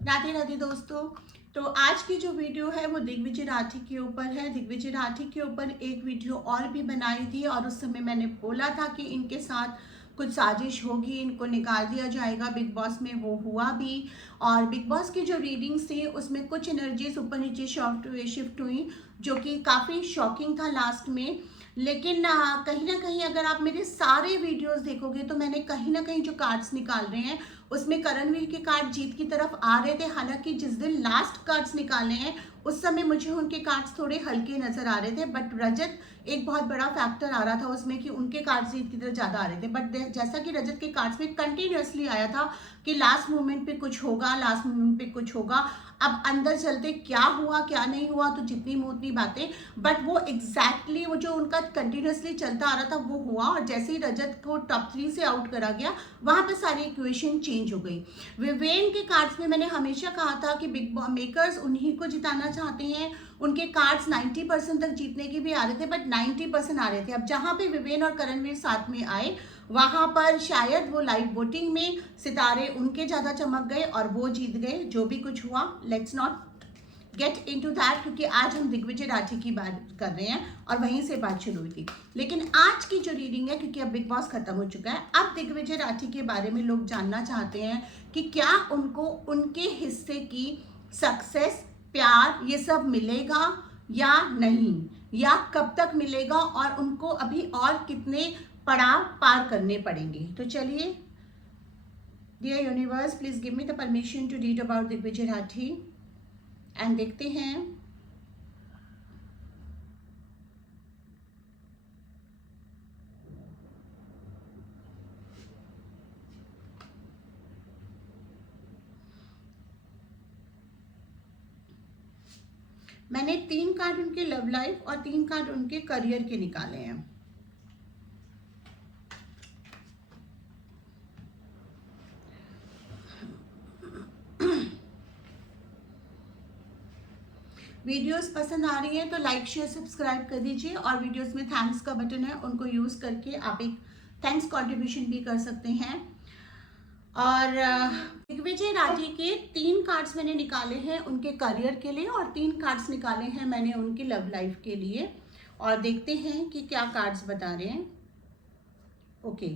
राधे राधे दोस्तों। तो आज की जो वीडियो है वो दिग्विजय राठी के ऊपर है। दिग्विजय राठी के ऊपर एक वीडियो और भी बनाई थी और उस समय मैंने बोला था कि इनके साथ कुछ साजिश होगी, इनको निकाल दिया जाएगा बिग बॉस में। वो हुआ भी। और बिग बॉस की जो रीडिंग्स थी उसमें कुछ एनर्जीज ऊपर नीचे शिफ्ट हुई, जो कि काफ़ी शॉकिंग था लास्ट में। लेकिन कहीं ना कहीं अगर आप मेरे सारे वीडियोस देखोगे तो मैंने कहीं ना कहीं जो कार्ड्स निकाल रहे हैं उसमें करणवीर के कार्ड जीत की तरफ आ रहे थे। हालांकि जिस दिन लास्ट कार्ड्स निकाले हैं उस समय मुझे उनके कार्ड्स थोड़े हल्के नजर आ रहे थे, बट रजत एक बहुत बड़ा फैक्टर आ रहा था उसमें कि उनके कार्ड्स जीत की तरफ ज्यादा आ रहे थे। बट जैसा कि रजत के कार्ड्स में कंटिन्यूअसली आया था कि लास्ट मोमेंट पे कुछ होगा, लास्ट मोमेंट पे कुछ होगा। अब अंदर चलते क्या हुआ क्या नहीं हुआ तो जितनी मुंह उतनी बातें, बट वो एग्जैक्टली वो जो उनका कंटिन्यूअसली चलता आ रहा था वो हुआ। और जैसे ही रजत को टॉप 3 से आउट करा गया वहां पे सारी इक्वेशन चेंज हो गई। विवेन के कार्ड्स में मैंने हमेशा कहा था कि बिग मेकर्स उन्हीं को जिताना चाहते हैं। उनके कार्ड्स 90% तक जीतने के भी आ रहे थे, बट 90% आ रहे थे। अब जहां पे विवेन और करणवीर साथ में आए वहां पर शायद वो लाइव वोटिंग में सितारे उनके ज्यादा चमक गए और वो जीत गए। जो भी कुछ हुआ, let's not get into that, क्योंकि आज हम दिग्विजय राठी की बात कर रहे हैं और वहीं से बात शुरू हुई थी। लेकिन आज की जो रीडिंग है, क्योंकि अब बिग बॉस खत्म हो चुका है, अब दिग्विजय राठी के बारे में लोग जानना चाहते हैं कि क्या उनको उनके हिस्से की सक्सेस, प्यार, ये सब मिलेगा या नहीं, या कब तक मिलेगा और उनको अभी और कितने पड़ाव पार करने पड़ेंगे। तो चलिए, dear universe, please give me the permission to read about Digvijay Rathi and देखते हैं। मैंने 3 कार्ड उनके लव लाइफ और 3 कार्ड उनके करियर के निकाले हैं। वीडियोस पसंद आ रही हैं तो लाइक शेयर सब्सक्राइब कर दीजिए, और वीडियोस में थैंक्स का बटन है, उनको यूज करके आप एक थैंक्स कंट्रीब्यूशन भी कर सकते हैं। और दिग्विजय राठी के 3 कार्ड्स मैंने निकाले हैं उनके करियर के लिए और 3 कार्ड्स निकाले हैं मैंने उनकी लव लाइफ के लिए, और देखते हैं कि क्या कार्ड्स बता रहे हैं। Okay,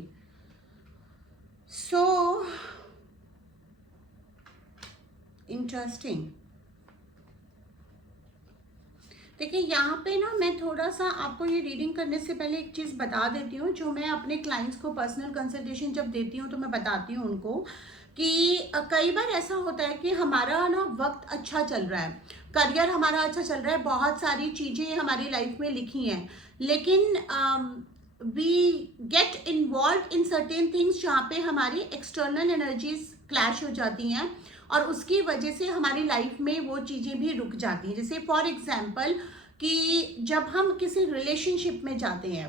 so interesting. देखिए यहाँ पे ना मैं थोड़ा सा आपको ये रीडिंग करने से पहले एक चीज़ बता देती हूँ, जो मैं अपने क्लाइंट्स को पर्सनल कंसल्टेशन जब देती हूँ तो मैं बताती हूँ उनको कि कई बार ऐसा होता है कि हमारा ना वक्त अच्छा चल रहा है, करियर हमारा अच्छा चल रहा है, बहुत सारी चीज़ें हमारी लाइफ में लिखी हैं, लेकिन we get involve in certain things जहाँ पे हमारी एक्सटर्नल एनर्जीज क्लैश हो जाती हैं और उसकी वजह से हमारी लाइफ में वो चीज़ें भी रुक जाती हैं। जैसे फॉर एग्जाम्पल कि जब हम किसी रिलेशनशिप में जाते हैं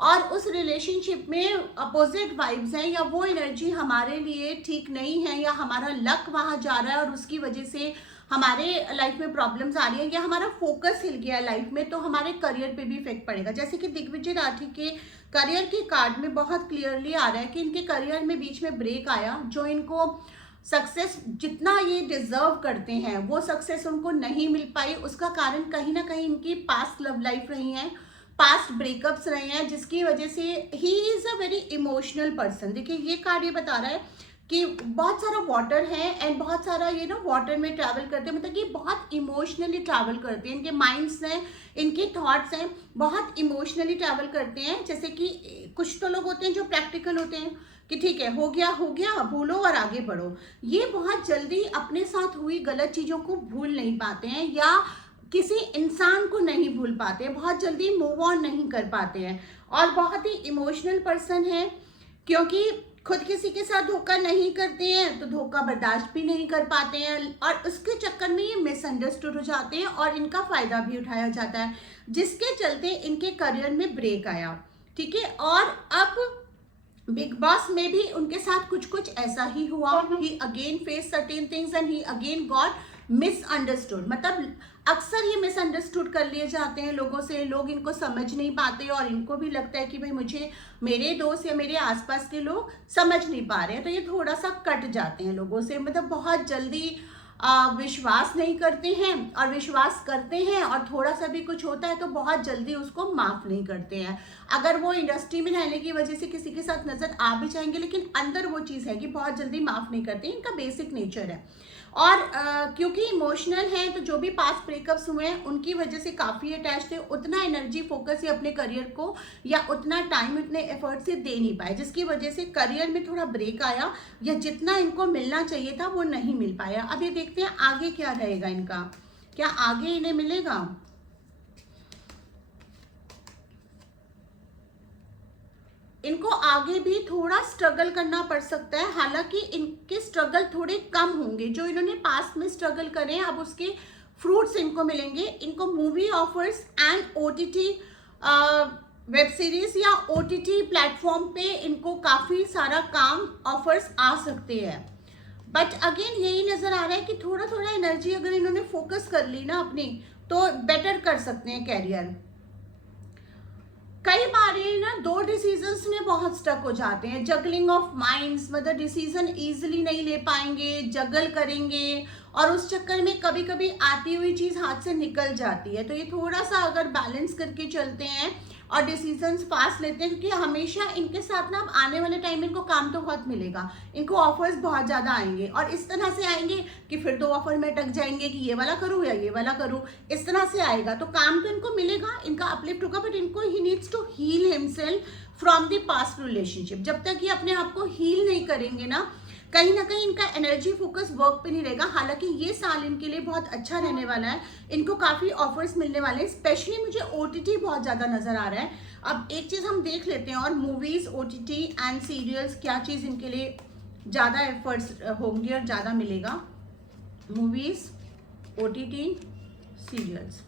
और उस रिलेशनशिप में अपोजिट वाइब्स हैं या वो एनर्जी हमारे लिए ठीक नहीं है, या हमारा लक वहाँ जा रहा है और उसकी वजह से हमारे लाइफ में प्रॉब्लम्स आ रही है, या हमारा फोकस हिल गया लाइफ में, तो हमारे करियर पे भी इफेक्ट पड़ेगा। जैसे कि दिग्विजय राठी के करियर के कार्ड में बहुत क्लियरली आ रहा है कि इनके करियर में बीच में ब्रेक आया, जो इनको सक्सेस जितना ये डिजर्व करते हैं वो सक्सेस उनको नहीं मिल पाई। उसका कारण कहीं ना कहीं इनकी पास्ट लव लाइफ रही है, पास्ट ब्रेकअप्स रहे हैं, जिसकी वजह से he is a very emotional person. देखिए ये कार्ड ये बता रहा है कि बहुत सारा वाटर है एंड बहुत सारा ये ना वाटर में ट्रैवल करते हैं, मतलब कि बहुत इमोशनली ट्रैवल करते हैं, इनके माइंड्स हैं, इनके थॉट्स हैं, बहुत इमोशनली ट्रैवल करते हैं। जैसे कि कुछ तो लोग होते हैं जो प्रैक्टिकल होते हैं कि ठीक है, हो गया भूलो और आगे बढ़ो। ये बहुत जल्दी अपने साथ हुई गलत चीज़ों को भूल नहीं पाते हैं, या किसी इंसान को नहीं भूल पाते हैं, बहुत जल्दी मूव ऑन नहीं कर पाते हैं, और बहुत ही इमोशनल पर्सन है, क्योंकि खुद किसी के साथ धोखा नहीं करते हैं तो धोखा बर्दाश्त भी नहीं कर पाते हैं, और उसके चक्कर में ये मिसअंडरस्टूड हो जाते हैं और इनका फायदा भी उठाया जाता है, जिसके चलते इनके करियर में ब्रेक आया। ठीक है, और अब बिग बॉस में भी उनके साथ कुछ कुछ ऐसा ही हुआ। He again face certain things and he again got misunderstood. मतलब अक्सर ये मिसअंडरस्टूड कर लिए जाते हैं लोगों से, लोग इनको समझ नहीं पाते और इनको भी लगता है कि भाई मुझे मेरे दोस्त या मेरे आसपास के लोग समझ नहीं पा रहे हैं, तो ये थोड़ा सा कट जाते हैं लोगों से, मतलब बहुत जल्दी विश्वास नहीं करते हैं, और विश्वास करते हैं और थोड़ा सा भी कुछ होता है तो बहुत जल्दी उसको माफ नहीं करते हैं। अगर वो इंडस्ट्री में रहने की वजह से किसी के साथ नजर आ भी जाएंगे, लेकिन अंदर वो चीज़ है कि बहुत जल्दी माफ नहीं करते, इनका बेसिक नेचर है। और क्योंकि इमोशनल हैं तो जो भी पास्ट ब्रेकअप्स हुए हैं उनकी वजह से काफ़ी अटैच थे, उतना एनर्जी फोकस ये अपने करियर को या उतना टाइम इतने एफर्ट से दे नहीं पाए, जिसकी वजह से करियर में थोड़ा ब्रेक आया, या जितना इनको मिलना चाहिए था वो नहीं मिल पाया। अब ये देखते हैं आगे क्या रहेगा इनका, क्या आगे इन्हें मिलेगा। इनको आगे भी थोड़ा स्ट्रगल करना पड़ सकता है, हालांकि इनके स्ट्रगल थोड़े कम होंगे। जो इन्होंने पास्ट में स्ट्रगल करे अब उसके फ्रूट्स इनको मिलेंगे। इनको movie offers and OTT web series या ओटीटी प्लेटफॉर्म पे इनको काफ़ी सारा काम ऑफर्स आ सकते हैं। बट अगेन यही नज़र आ रहा है कि थोड़ा थोड़ा एनर्जी अगर इन्होंने फोकस कर ली ना अपनी, तो बेटर कर सकते हैं कैरियर। कई बार ये ना दो डिसीजंस में बहुत स्टक हो जाते हैं, जगलिंग ऑफ माइंड्स, मतलब डिसीजन इजीली नहीं ले पाएंगे, जगल करेंगे और उस चक्कर में कभी कभी आती हुई चीज़ हाथ से निकल जाती है। तो ये थोड़ा सा अगर बैलेंस करके चलते हैं और डिसीजंस फास्ट लेते हैं, क्योंकि हमेशा इनके साथ ना अब आने वाले टाइम में इनको काम तो बहुत मिलेगा, इनको ऑफर्स बहुत ज़्यादा आएंगे और इस तरह से आएंगे कि फिर दो ऑफर में अटक जाएंगे कि ये वाला करूँ या ये वाला करूँ, इस तरह से आएगा। तो काम तो इनको मिलेगा, इनका अपलिफ्ट होगा, बट इनको he needs to heal himself from the past relationship. जब तक ये अपने आप को हील नहीं करेंगे ना कहीं इनका एनर्जी फोकस वर्क पे नहीं रहेगा। हालांकि ये साल इनके लिए बहुत अच्छा रहने वाला है, इनको काफ़ी ऑफर्स मिलने वाले हैं। स्पेशली मुझे ओटीटी बहुत ज़्यादा नज़र आ रहा है। अब एक चीज़ हम देख लेते हैं, और मूवीज़, ओटीटी एंड सीरियल्स, क्या चीज़ इनके लिए ज़्यादा एफर्ट्स होंगी और ज़्यादा मिलेगा। Movies, OTT, serials.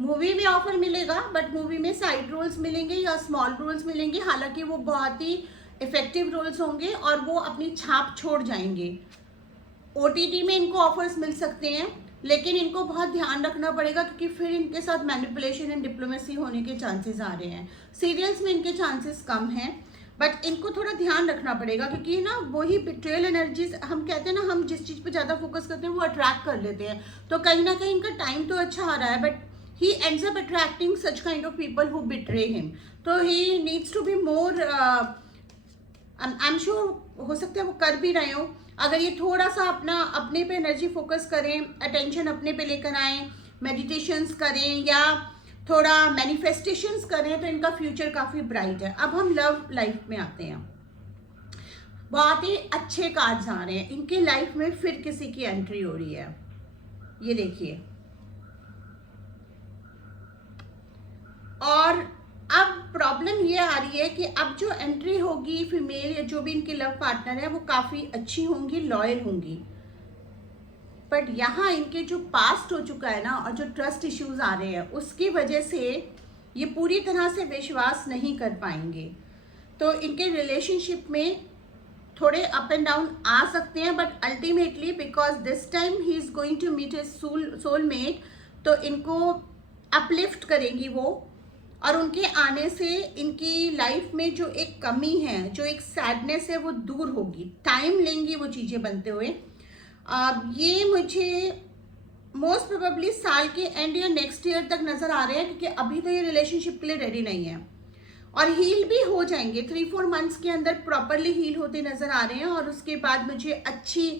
मूवी में ऑफर मिलेगा, बट मूवी में साइड रोल्स मिलेंगे या स्मॉल रोल्स मिलेंगे। हालांकि वो बहुत ही इफेक्टिव रोल्स होंगे और वो अपनी छाप छोड़ जाएंगे। ओटीटी में इनको ऑफर्स मिल सकते हैं, लेकिन इनको बहुत ध्यान रखना पड़ेगा क्योंकि फिर इनके साथ मैनिपुलेशन एंड डिप्लोमेसी होने के चांसेस आ रहे हैं। सीरियल्स में इनके चांसेस कम हैं, बट इनको थोड़ा ध्यान रखना पड़ेगा क्योंकि ना वही बिट्रेयल एनर्जीज, हम कहते हैं ना, हम जिस चीज़ पे ज़्यादा फोकस करते हैं वो अट्रैक्ट कर लेते हैं। तो कहीं ना कहीं इनका टाइम तो अच्छा आ रहा है, but he ends up attracting such kind of people who betray him. तो he needs to be more I'm sure, हो सकता है वो कर भी रहे हो। अगर ये थोड़ा सा अपने पे एनर्जी फोकस करें, अटेंशन अपने पे लेकर आए, मेडिटेशंस करें या थोड़ा मैनिफेस्टेशंस करें, तो इनका फ्यूचर काफ़ी ब्राइट है। अब हम लव लाइफ में आते हैं। बहुत ही अच्छे कार्ड्स आ रहे हैं, इनके लाइफ में फिर किसी की एंट्री हो रही है। ये देखिए, और अब प्रॉब्लम ये आ रही है कि अब जो एंट्री होगी फीमेल या जो भी इनके लव पार्टनर है वो काफ़ी अच्छी होंगी, लॉयल होंगी। बट यहाँ इनके जो पास्ट हो चुका है ना, और जो ट्रस्ट इश्यूज आ रहे हैं उसकी वजह से ये पूरी तरह से विश्वास नहीं कर पाएंगे। तो इनके रिलेशनशिप में थोड़े अप एंड डाउन आ सकते हैं, but ultimately because this time he is going to meet his soulmate, तो इनको अपलिफ्ट करेंगी वो, और उनके आने से इनकी लाइफ में जो एक कमी है, जो एक सैडनेस है, वो दूर होगी। टाइम लेंगी वो चीज़ें बनते हुए। ये मुझे मोस्ट प्रोबेबली साल के एंड या नेक्स्ट ईयर तक नज़र आ रहे हैं, क्योंकि अभी तो ये रिलेशनशिप के लिए रेडी नहीं है, और हील भी हो जाएंगे 3-4 मंथ्स के अंदर, प्रॉपरली हील होते नज़र आ रहे हैं। और उसके बाद मुझे अच्छी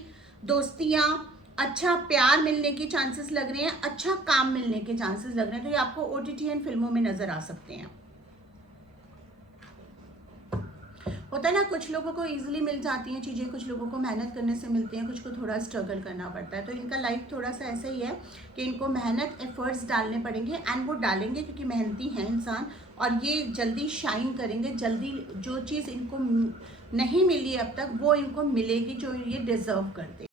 दोस्तियाँ, अच्छा प्यार मिलने के चांसेस लग रहे हैं, अच्छा काम मिलने के चांसेस लग रहे हैं। तो ये आपको ओटीटी एंड फिल्मों में नजर आ सकते हैं। होता है ना, कुछ लोगों को इजीली मिल जाती हैं चीज़ें, कुछ लोगों को मेहनत करने से मिलती हैं, कुछ को थोड़ा स्ट्रगल करना पड़ता है। तो इनका लाइफ थोड़ा सा ऐसा ही है कि इनको मेहनत, एफर्ट्स डालने पड़ेंगे, एंड वो डालेंगे क्योंकि मेहनती हैं इंसान, और ये जल्दी शाइन करेंगे। जल्दी जो चीज़ इनको नहीं मिली अब तक वो इनको मिलेगी, जो ये डिजर्व करते हैं।